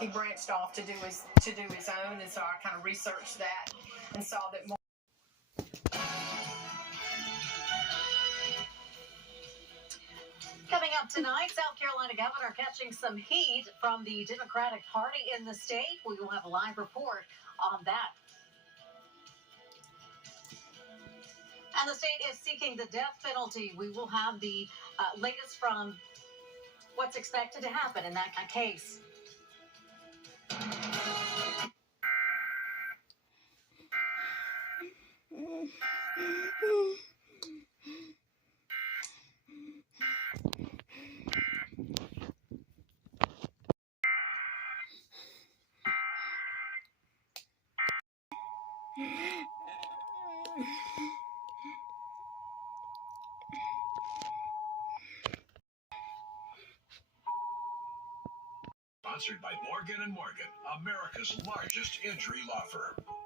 He branched off to do his own, and so I kind of researched that and saw that more. Coming up tonight, South Carolina governor catching some heat from the Democratic Party in the state. We will have a live report on that. And the state is seeking the death penalty. We will have the latest from what's expected to happen in that case. Sponsored by Morgan & Morgan, America's largest injury law firm.